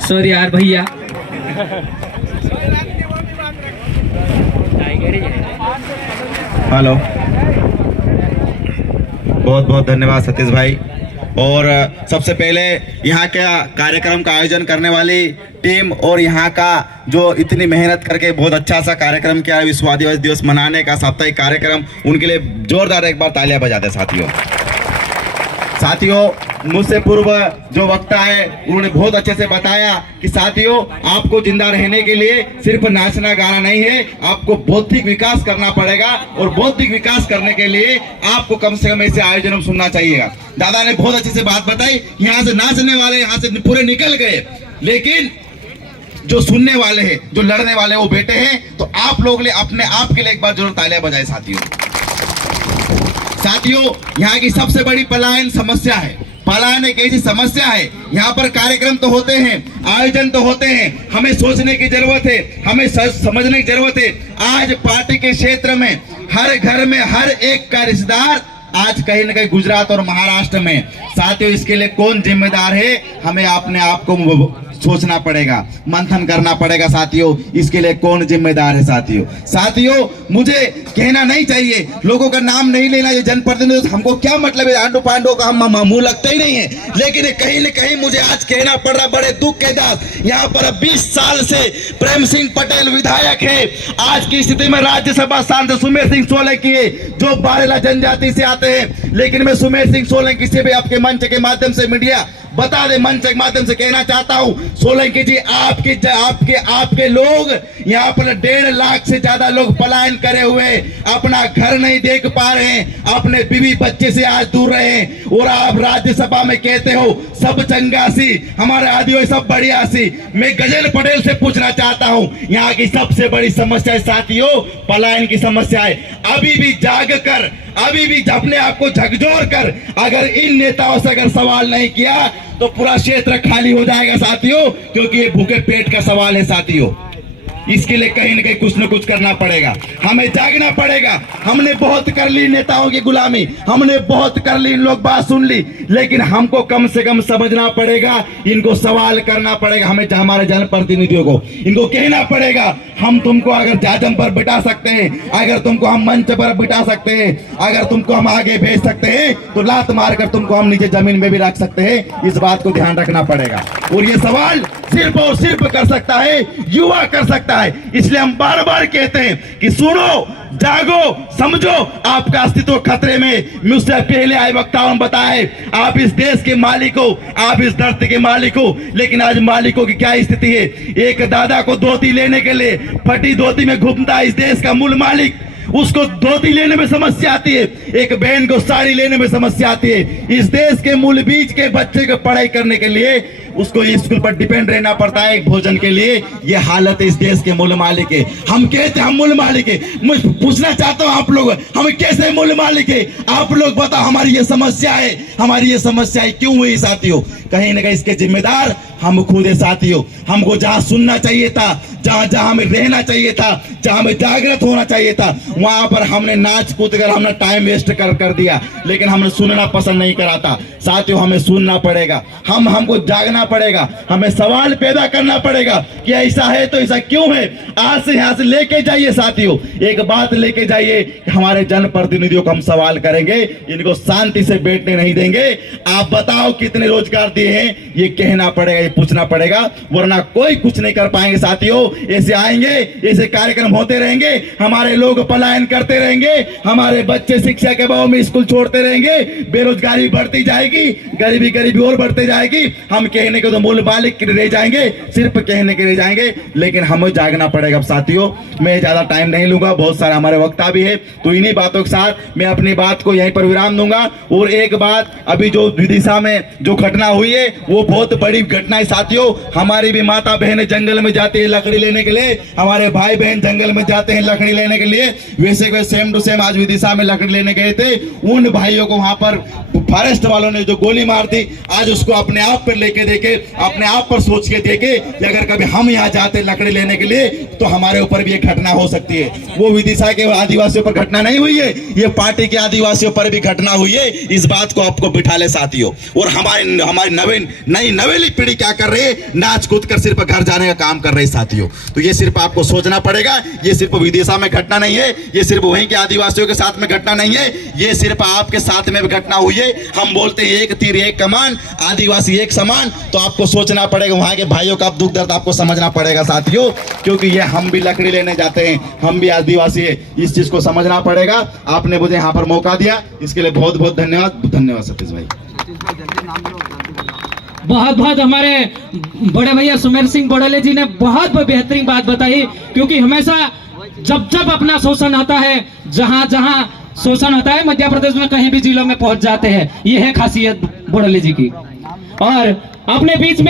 Sorry यार भैया। Hello, बहुत बहुत धन्यवाद सतीश भाई। और सबसे पहले यहाँ का कार्यक्रम का आयोजन करने वाली टीम और यहाँ का जो इतनी मेहनत करके बहुत अच्छा सा कार्यक्रम किया विश्व आदिवासी दिवस मनाने का साप्ताहिक कार्यक्रम, उनके लिए जोरदार एक बार तालियां बजाते साथियों। साथियों, मुझसे पूर्व जो वक्ता है उन्होंने बहुत अच्छे से बताया कि साथियों, आपको जिंदा रहने के लिए सिर्फ नाचना गाना नहीं है, आपको बौद्धिक विकास करना पड़ेगा। और बौद्धिक विकास करने के लिए आपको कम से कम ऐसे आयोजन सुनना चाहिएगा। दादा ने बहुत अच्छे से बात बताई। यहाँ से नाचने वाले यहाँ से पूरे निकल गए, लेकिन जो सुनने वाले हैं, जो लड़ने वाले वो बेटे हैं। तो आप लोग ले अपने आप के लिए एक बार जरूर तालियां बजाए साथियों। साथियों, यहाँ की सबसे बड़ी पलायन समस्या है। पलायन एक ऐसी समस्या है, यहाँ पर कार्यक्रम तो होते हैं, आयोजन तो होते हैं, हमें सोचने की जरूरत है, हमें समझने की जरूरत है। आज पार्टी के क्षेत्र में हर घर में हर एक का रिश्तेदार आज कहीं न कहीं गुजरात और महाराष्ट्र में। साथियों, इसके लिए कौन जिम्मेदार है, हमें अपने आप को सोचना पड़ेगा, मंथन करना पड़ेगा साथियों। इसके लिए कौन जिम्मेदार है साथियों, मुझे कहना नहीं चाहिए, लोगों का नाम नहीं लेना, ये जनप्रतिनिधि हमको क्या मतलब है, आंडू पांडू का हम मुंह लगते ही नहीं है। लेकिन कहीं न कहीं मुझे आज कहना पड़ रहा, बड़े दुख के साथ। यहाँ पर 20 साल से प्रेम सिंह पटेल विधायक है। आज की स्थिति में राज्यसभा सांसद सुमेर सिंह सोलंकी है, जो बारेला जनजाति से आते हैं। लेकिन मैं सुमेर सिंह सोलंकी से भी आपके मंच के माध्यम से, मीडिया बता दे, मंच के माध्यम से कहना चाहता हूं, सोलंकी जी, आपके लोग यहाँ पर 1.5 लाख से ज्यादा लोग पलायन करे हुए, अपना घर नहीं देख पा रहे हैं, अपने बीवी बच्चे से आज दूर रहे हैं। और आप राज्यसभा में कहते हो सब चंगासी, हमारे आदिवासी सब बढ़ियासी। मैं गजेंद्र पटेल से पूछना चाहता हूं, यहाँ की सबसे बड़ी समस्या है साथियों, पलायन की समस्या है। अभी भी जाग कर, अभी भी अपने आप को झकझोर कर अगर इन नेताओं से अगर सवाल नहीं किया तो पूरा क्षेत्र खाली हो जाएगा साथियों, क्योंकि ये भूखे पेट का सवाल है साथियों। इसके लिए कहीं न कहीं कुछ न कुछ करना पड़ेगा, हमें जागना पड़ेगा। हमने बहुत कर ली नेताओं की गुलामी, हमने बहुत कर ली, इन लोग बात सुन ली, लेकिन हमको कम से कम समझना पड़ेगा, इनको सवाल करना पड़ेगा। हमें हमारे जनप्रतिनिधियों को इनको कहना पड़ेगा, हम तुमको अगर जाजम पर बिठा सकते हैं, अगर तुमको हम मंच पर बिठा सकते हैं, अगर तुमको हम आगे भेज सकते हैं, तो लात मारकर तुमको हम नीचे जमीन में भी रख सकते हैं। इस बात को ध्यान रखना पड़ेगा। और ये सवाल सिर्फ और सिर्फ कर सकता है युवा, कर सकता है। इसलिए हम बार बार कहते हैं कि सुनो, जागो, समझो, आपका अस्तित्व खतरे में। मुझसे पहले आए वक्ताओं ने बताया, आप इस देश के मालिक हो, आप इस धरती के मालिक हो, लेकिन आज मालिकों की क्या स्थिति है। एक दादा को धोती लेने के लिए फटी धोती में घूमता है इस देश का मूल मालिक, उसको धोती लेने में समस्या आती है। एक बहन को साड़ी लेने में समस्या आती है। इस देश के मूल बीज के बच्चे को पढ़ाई करने के लिए उसको स्कूल पर डिपेंड रहना पड़ता है भोजन के लिए। ये हालत है इस देश के मूल मालिक है। हम कहते हैं हम मूल मालिक है। मैं पूछना चाहता हूँ आप लोग, हम कैसे मूल मालिक है? आप लोग बताओ, हमारी ये समस्या है, हमारी ये समस्या है क्यों हुई साथियों? कहीं ना कहीं इसके जिम्मेदार हम खुद है साथियों। हमको जहाँ सुनना चाहिए था, जहाँ हमें रहना चाहिए था, जहाँ हमें जागृत होना चाहिए था, वहां पर हमने नाच कूद कर हमने टाइम वेस्ट कर दिया। लेकिन हमने सुनना पसंद नहीं करा था साथियों। हमें सुनना पड़ेगा, हमको जागना पड़ेगा, हमें सवाल पैदा करना पड़ेगा कि ऐसा है तो ऐसा क्यों है। आज से यहाँ से लेके जाइए साथियों, एक बात लेके जाइए कि हमारे जनप्रतिनिधियों को हम सवाल करेंगे, इनको शांति से बैठने नहीं देंगे। आप बताओ कितने रोजगार दिए हैं, ये कहना पड़ेगा, ये पूछना पड़ेगा, वरना कोई कुछ नहीं कर पाएंगे साथियों। ऐसे आएंगे, ऐसे कार्यक्रम होते रहेंगे, हमारे लोग पलायन करते रहेंगे, हमारे बच्चे शिक्षा के अभाव में स्कूल छोड़ते रहेंगे, बेरोजगारी बढ़ती जाएगी, गरीबी और बढ़ती जाएगी। हम कहने के तो मूल मालिक रह जाएंगे, सिर्फ कहने के रह जाएंगे, लेकिन हमें जागना पड़ेगा साथियों। मैं ज्यादा टाइम नहीं लूंगा, बहुत सारे हमारे वक्ता भी है, तो इन्हीं बातों के साथ मैं अपनी बात को यहीं पर विराम दूंगा। और एक बात, अभी जो विदिशा में जो घटना हुई है वो बहुत बड़ी घटना है साथियों। हमारी भी माता बहनें जंगल में जाती है लकड़ी लेने के लिए, हमारे भाई बहन जंगल में जाते हैं लकड़ी लेने के लिए। वैसे सेम टू सेम आज विदिशा में लकड़ी लेने गए थे, उन भाइयों को वहां पर फॉरेस्ट वालों ने जो गोली मार दी, आज उसको अपने आप पर लेके देखे, अपने आप पर सोच के देखे कि अगर कभी हम यहाँ जाते लकड़ी लेने के लिए तो हमारे ऊपर भी एक घटना हो सकती है। वो विदिशा के आदिवासियों पर घटना नहीं हुई है, ये पार्टी के आदिवासियों पर भी घटना हुई है। इस बात को आपको बिठा ले साथियों। और हमारी नवीन पीढ़ी क्या कर रही है, नाच कूद कर सिर्फ घर जाने का काम कर रही है साथियों। तो ये सिर्फ आपको सोचना पड़ेगा, ये सिर्फ विदिशा में घटना नहीं है, ये सिर्फ वहीं के आदिवासियों के साथ में घटना नहीं है, ये सिर्फ आपके साथ में भी घटना हुई है। हम बोलते हैं एक तीर एक कमान, आदिवासी एक समान। तो आपको सोचना पड़ेगा, वहां के भाइयों का दुख दर्द आपको समझना पड़ेगा साथियों, क्योंकि ये हम भी लकड़ी लेने जाते हैं, हम भी आदिवासी है, इस चीज को समझना पड़ेगा। आपने मुझे यहाँ पर मौका दिया, इसके लिए बहुत बहुत धन्यवाद। धन्यवाद सतीश भाई। बहुत बहुत हमारे बड़े भैया सुमेर सिंह बड़ोले जी ने बहुत बेहतरीन बात बताई, क्योंकि हमेशा जब जब अपना शोषण आता है, जहां जहां शोषण होता है मध्य प्रदेश में कहीं भी जिलों में पहुंच जाते हैं। ये है खासियत बड़ोले जी की। और अपने बीच में